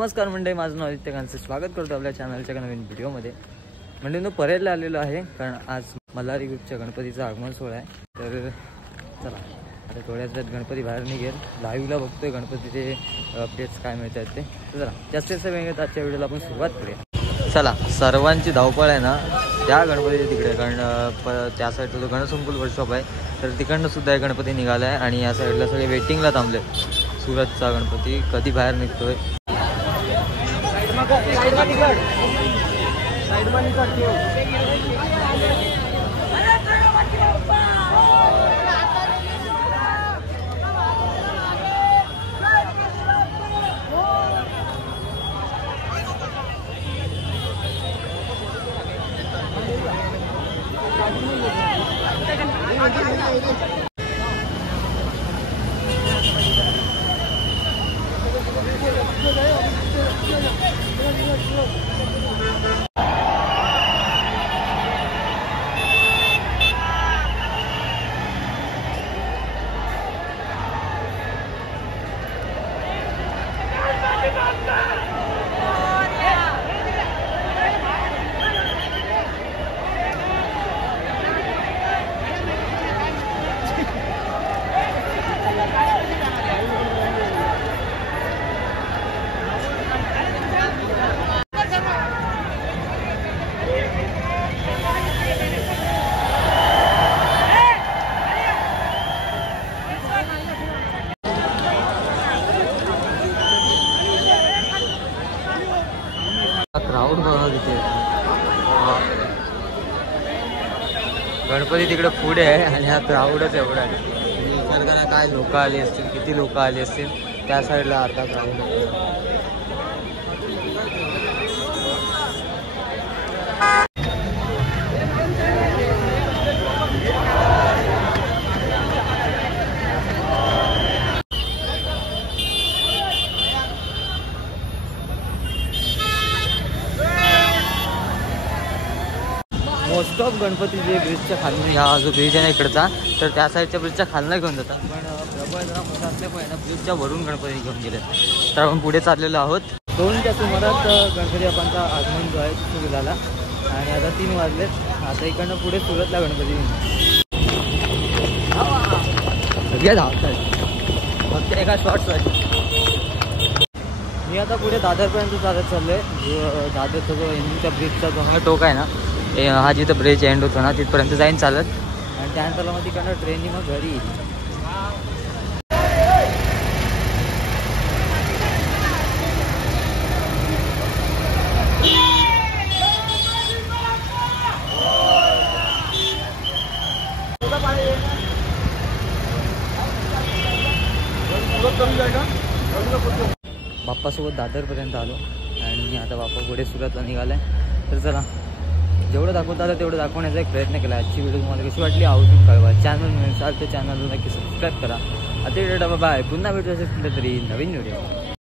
नमस्कार मंडळी, माझं नाव आदित्य कांचे. स्वागत करतो आपल्या चॅनलच्या नवीन व्हिडिओमध्ये. मंडळी परेडला आलेलो आहे कारण आज मल्हारी ग्रुपच्या गणपतीचं आगमन सोहळा आहे. तर चला आता थोड्याच वेळात गणपती बाहेर निघेल. लाईव्हला बघतोय गणपतीचे अपडेट्स काय मिळतात ते. तर चला जास्तीत वेळ घेत आजच्या व्हिडिओला आपण सुरुवात करूया. चला सर्वांची धावपळ आहे ना त्या गणपतीच्या तिकडे, कारण त्या साईडचा जो गणसंकुल वर्कशॉप आहे तर तिकडनं सुद्धा एक गणपती निघाला आहे आणि या साईडला सगळे वेटिंगला थांबले. सुरतचा गणपती कधी बाहेर निघतोय. क्राऊड बघा तिथे. गणपती तिकडे पुढे आहे आणि हा क्राऊडच एवढा आहे. विचार करा काय लोक आली असतील, किती लोक आली असतील. त्या साईडला अर्धा क्राऊड आहे. मोस्ट ऑफ गणपती जे ब्रिजच्या खाली, हा जो ब्रिज आहे ना इकडचा, तर त्या साईडच्या ब्रिजच्या खालनं घेऊन जातात. पण प्रबळ जरा मोठा असल्यामुळे ना ब्रिजच्या वरून गणपती घेऊन गेले. तर आपण पुढे चाललेलो आहोत. 2च्या सुमारात गणपती बाप्पांचा आगमन जो आहे सुरू झाला आणि आता 3 वाजलेत. आता इकडनं पुढे सुरतला गणपती सगळे धावतात फक्त एका शॉर्ट्ससाठी. मी आता पुढे दादरपर्यंत चालत चाललो आहे. दादरचा जो एंडिंगच्या ब्रिजचा जो टोक आहे ना, हा जिथं ब्रिज एंड होतो ना तिथपर्यंत जाईन चालत आणि त्यानंतर मग तिकडनं ट्रेननी मग घरी येईल. बाप्पासोबत दादरपर्यंत आलो आणि आता बाप्पा पुढे सुरतला निघाला आहे. तर चला जेवढं दाखवता आलं तेवढं दाखवण्याचा एक प्रयत्न केला. आजची व्हिडिओ तुम्हाला कशी वाटली आवर्जून कळवा. चॅनल नसेल तर चॅनलला नक्की सबस्क्राईब करा. आता बाय. पुन्हा भेटू असेल कुठेतरी नवीन व्हिडिओ.